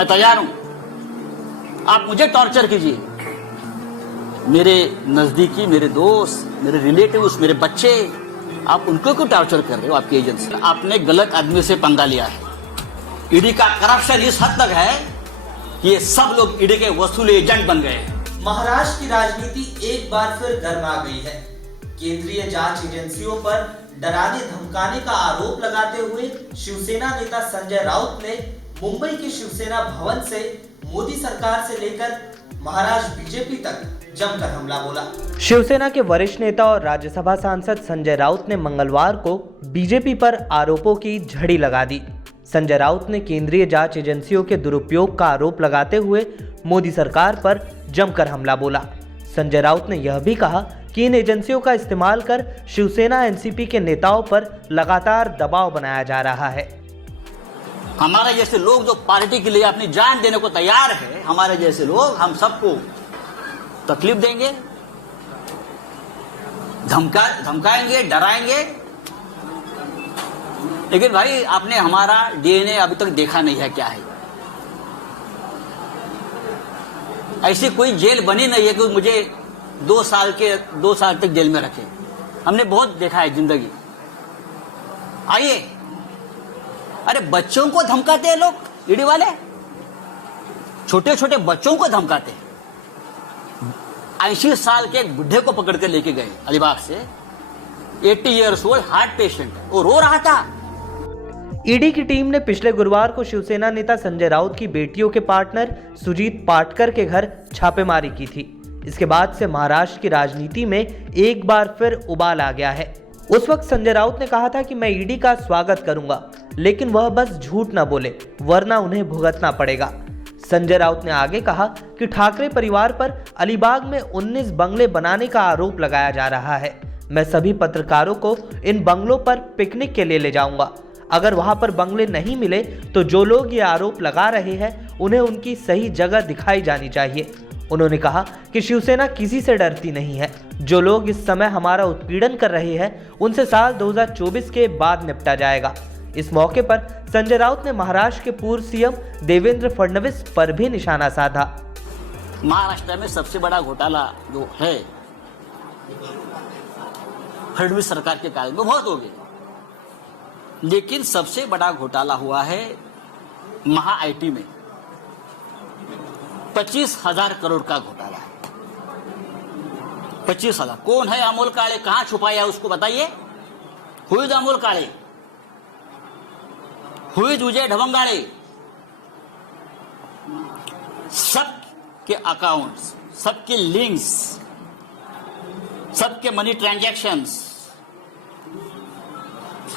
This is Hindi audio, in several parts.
मैं तैयार हूं, आप मुझे टॉर्चर कीजिए। मेरे नजदीकी, मेरे दोस्त, मेरे रिलेटिव्स, मेरे बच्चे, आप उनको क्यों टॉर्चर कर रहे हो? आपकी एजेंसी, आपने गलत आदमी से पंगा लिया है। ईडी का करप्शन इस हद तक है कि ये सब लोग ईडी के वसूली एजेंट बन गए हैं। महाराष्ट्र की राजनीति एक बार फिर गर्मा गई है। केंद्रीय जांच एजेंसियों पर डराने धमकाने का आरोप लगाते हुए शिवसेना नेता संजय राउत ने मुंबई के शिवसेना भवन से मोदी सरकार से लेकर महाराष्ट्र बीजेपी तक जमकर हमला बोला। शिवसेना के वरिष्ठ नेता और राज्यसभा सांसद संजय राउत ने मंगलवार को बीजेपी पर आरोपों की झड़ी लगा दी। संजय राउत ने केंद्रीय जांच एजेंसियों के दुरुपयोग का आरोप लगाते हुए मोदी सरकार पर जमकर हमला बोला। संजय राउत ने यह भी कहा कि इन एजेंसियों का इस्तेमाल कर शिवसेना एनसीपी के नेताओं पर लगातार दबाव बनाया जा रहा है। हमारे जैसे लोग जो पार्टी के लिए अपनी जान देने को तैयार है, हमारे जैसे लोग हम सबको तकलीफ देंगे, धमकाएंगे, डराएंगे। लेकिन भाई, आपने हमारा डीएनए अभी तक देखा नहीं है क्या है। ऐसी कोई जेल बनी नहीं है कि मुझे 2 साल तक जेल में रखे। हमने बहुत देखा है जिंदगी। आइए, अरे बच्चों को धमकाते हैं लोग, ईडी वाले छोटे छोटे बच्चों को धमकाते हैं। 80 साल के एक बुढ़े को पकड़ के लेके गए अलीबाग से, 80 इयर्स ओल्ड हार्ट पेशेंट, वो रो रहा था। ईडी की टीम ने पिछले गुरुवार को शिवसेना नेता संजय राउत की बेटियों के पार्टनर सुजीत पाटकर के घर छापेमारी की थी। इसके बाद से महाराष्ट्र की राजनीति में एक बार फिर उबाल आ गया है। उस वक्त संजय राउत ने कहा था कि मैं ईडी का स्वागत करूंगा, लेकिन वह बस झूठ न बोले वरना उन्हें भुगतना पड़ेगा। संजय राउत ने आगे कहा कि ठाकरे परिवार पर अलीबाग में 19 बंगले बनाने का आरोप लगाया जा रहा है। मैं सभी पत्रकारों को इन बंगलों पर पिकनिक के लिए ले जाऊंगा। अगर वहां पर बंगले नहीं मिले तो जो लोग ये आरोप लगा रहे हैं उन्हें उनकी सही जगह दिखाई जानी चाहिए। उन्होंने कहा कि शिवसेना किसी से डरती नहीं है। जो लोग इस समय हमारा उत्पीड़न कर रहे हैं उनसे साल 2024 के बाद निपटा जाएगा। इस मौके पर संजय राउत ने महाराष्ट्र के पूर्व सीएम देवेंद्र फडणवीस पर भी निशाना साधा। महाराष्ट्र में सबसे बड़ा घोटाला जो है, फडणवीस सरकार के काल में बहुत हो गए, लेकिन सबसे बड़ा घोटाला हुआ है महा आईटी में। 25,000 करोड़ का घोटाला है। 25,000। कौन है अमोल काळे? कहां छुपाया उसको बताइए। Who is Amol Kale? Who is Vijay Dhavangale? सबके अकाउंट्स, सबके लिंक्स, सबके मनी ट्रांजैक्शंस,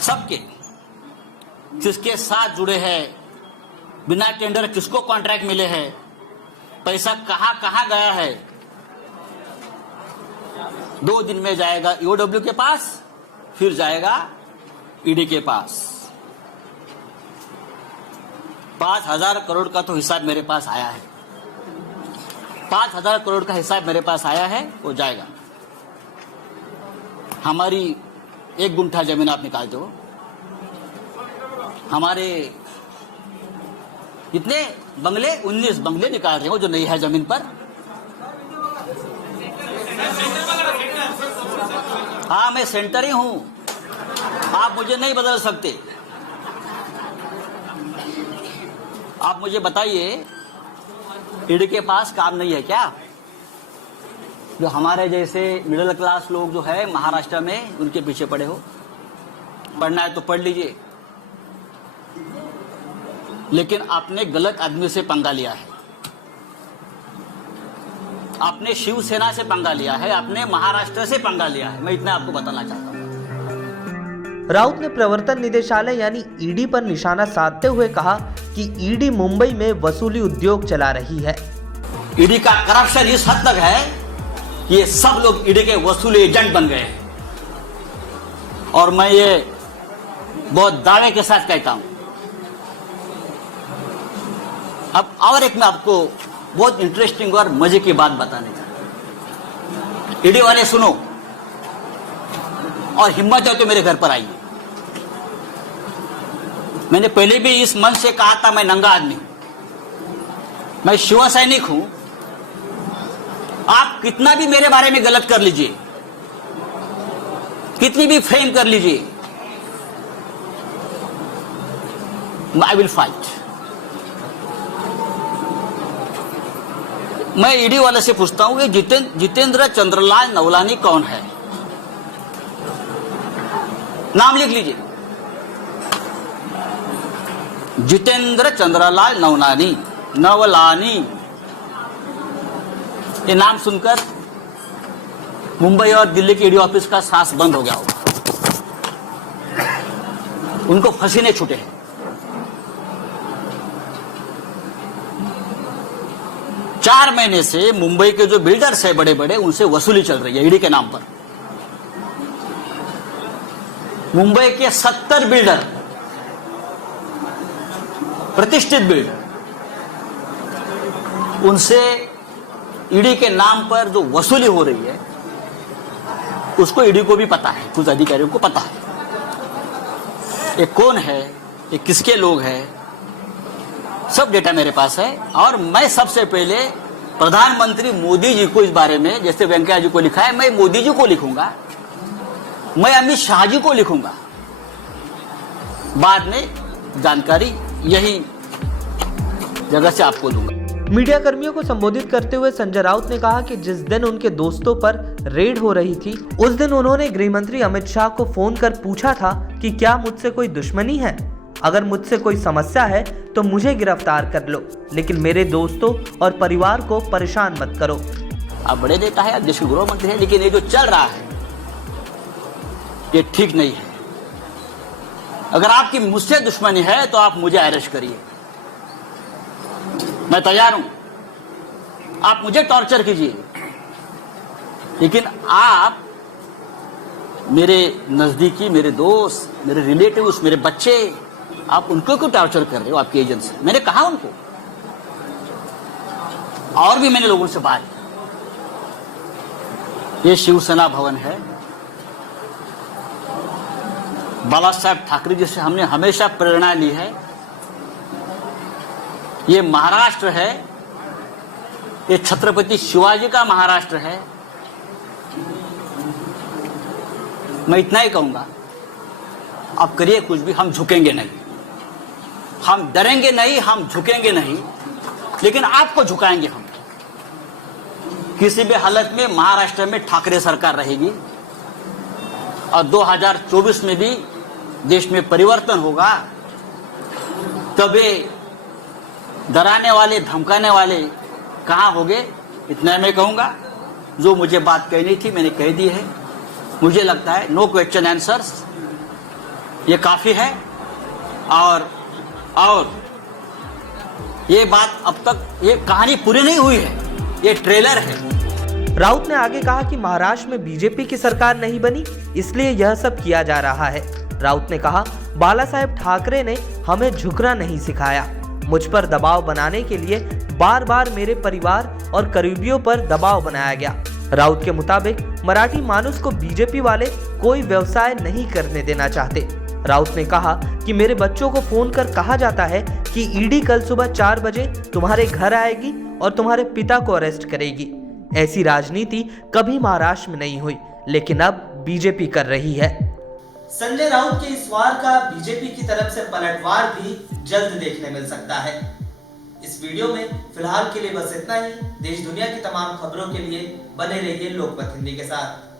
सबके किसके साथ जुड़े हैं, बिना टेंडर किसको कॉन्ट्रैक्ट मिले हैं, पैसा कहां कहां गया है। 2 दिन में जाएगा ईओडब्ल्यू के पास, फिर जाएगा ईडी के पास। 5,000 करोड़ का तो हिसाब मेरे पास आया है। 5,000 करोड़ का हिसाब मेरे पास आया है, वो जाएगा। हमारी 1 गुंठा जमीन आप निकाल दो, हमारे कितने बंगले, 19 बंगले निकाल रहे हो जो नहीं है जमीन पर। हाँ, मैं सेंटर ही हूं, आप मुझे नहीं बदल सकते। आप मुझे बताइए, ईडी के पास काम नहीं है क्या? जो हमारे जैसे मिडिल क्लास लोग जो है महाराष्ट्र में, उनके पीछे पड़े हो। पढ़ना है तो पढ़ लीजिए, लेकिन आपने गलत आदमी से पंगा लिया है। आपने शिवसेना से पंगा लिया है, आपने महाराष्ट्र से पंगा लिया है। मैं इतना आपको बताना चाहता हूं। राउत ने प्रवर्तन निदेशालय यानी ईडी पर निशाना साधते हुए कहा कि ईडी मुंबई में वसूली उद्योग चला रही है। ईडी का करप्शन इस हद तक है कि ये सब लोग ईडी के वसूली एजेंट बन गए हैं। और मैं ये बहुत दावे के साथ कहता हूं। अब और एक मैं आपको बहुत इंटरेस्टिंग और मजे की बात बताने चाहता हूं। ईडी वाले सुनो, और हिम्मत है तो मेरे घर पर आइए। मैंने पहले भी इस मंच से कहा था, मैं नंगा आदमी हूं, मैं शिव सैनिक हूं। आप कितना भी मेरे बारे में गलत कर लीजिए, कितनी भी फ्रेम कर लीजिए, आई विल फाइट। मैं ईडी वाले से पूछता हूं कि जितेंद्र चंद्रलाल नवलानी कौन है? नाम लिख लीजिए, जितेंद्र चंद्रलाल नवलानी। ये नाम सुनकर मुंबई और दिल्ली के ईडी ऑफिस का सांस बंद हो गया होगा, उनको पसीने छूटे हैं। चार महीने से मुंबई के जो बिल्डर्स है बड़े बड़े, उनसे वसूली चल रही है ईडी के नाम पर। मुंबई के 70 बिल्डर, प्रतिष्ठित बिल्डर, उनसे ईडी के नाम पर जो वसूली हो रही है उसको ईडी को भी पता है, कुछ अधिकारियों को पता है ये कौन है, ये किसके लोग हैं, सब डेटा मेरे पास है। और मैं सबसे पहले प्रधानमंत्री मोदी जी को इस बारे में, जैसे वेंकैया जी को लिखा है, मैं मोदी जी को लिखूंगा, मैं अमित शाह जी को लिखूंगा, बाद में जानकारी यही जगह से आपको दूंगा। मीडिया कर्मियों को संबोधित करते हुए संजय राउत ने कहा कि जिस दिन उनके दोस्तों पर रेड हो रही थी, उस दिन उन्होंने गृह मंत्री अमित शाह को फोन कर पूछा था कि क्या मुझसे कोई दुश्मनी है, अगर मुझसे कोई समस्या है तो मुझे गिरफ्तार कर लो, लेकिन मेरे दोस्तों और परिवार को परेशान मत करो। आप बड़े नेता है, आप देश के गृह मंत्री है, लेकिन ये जो चल रहा है ये ठीक नहीं है। अगर आपकी मुझसे दुश्मनी है तो आप मुझे अरेस्ट करिए, मैं तैयार हूं, आप मुझे टॉर्चर कीजिए, लेकिन आप मेरे नजदीकी, मेरे दोस्त, मेरे रिलेटिव्स, मेरे बच्चे, आप उनको क्यों टॉर्चर कर रहे हो आपकी एजेंसी? मैंने कहा उनको, और भी मैंने लोगों से बात की। ये शिवसेना भवन है, बाला साहेब ठाकरे जी से हमने हमेशा प्रेरणा ली है। ये महाराष्ट्र है, ये छत्रपति शिवाजी का महाराष्ट्र है। मैं इतना ही कहूंगा, आप करिए कुछ भी, हम झुकेंगे नहीं, हम डरेंगे नहीं, हम झुकेंगे नहीं, लेकिन आपको झुकाएंगे हम। किसी भी हालत में महाराष्ट्र में ठाकरे सरकार रहेगी और 2024 में भी देश में परिवर्तन होगा। तभी डराने वाले, धमकाने वाले कहां होंगे, इतना मैं कहूंगा। जो मुझे बात कहनी थी मैंने कह दी है। मुझे लगता है नो क्वेश्चन आंसर्स ये काफी है। और ये बात अब तक, ये कहानी पूरी नहीं हुई है, ये ट्रेलर है। राउत ने आगे कहा कि महाराष्ट्र में बीजेपी की सरकार नहीं बनी, इसलिए यह सब किया जा रहा है। राउत ने कहा, बाला साहेब ठाकरे ने हमें झुकना नहीं सिखाया, मुझ पर दबाव बनाने के लिए बार बार मेरे परिवार और करीबियों पर दबाव बनाया गया। राउत के मुताबिक मराठी मानुस को बीजेपी वाले कोई व्यवसाय नहीं करने देना चाहते। राउत ने कहा कि मेरे बच्चों को फोन कर कहा जाता है कि ईडी कल सुबह 4 बजे तुम्हारे घर आएगी और तुम्हारे पिता को अरेस्ट करेगी। ऐसी राजनीति कभी महाराष्ट्र में नहीं हुई, लेकिन अब बीजेपी कर रही है। संजय राउत के इस वार का बीजेपी की तरफ से पलटवार भी जल्द देखने मिल सकता है। इस वीडियो में फिलहाल के लिए बस इतना ही। देश दुनिया की तमाम खबरों के लिए बने रहिए लोकमत हिंदी के साथ।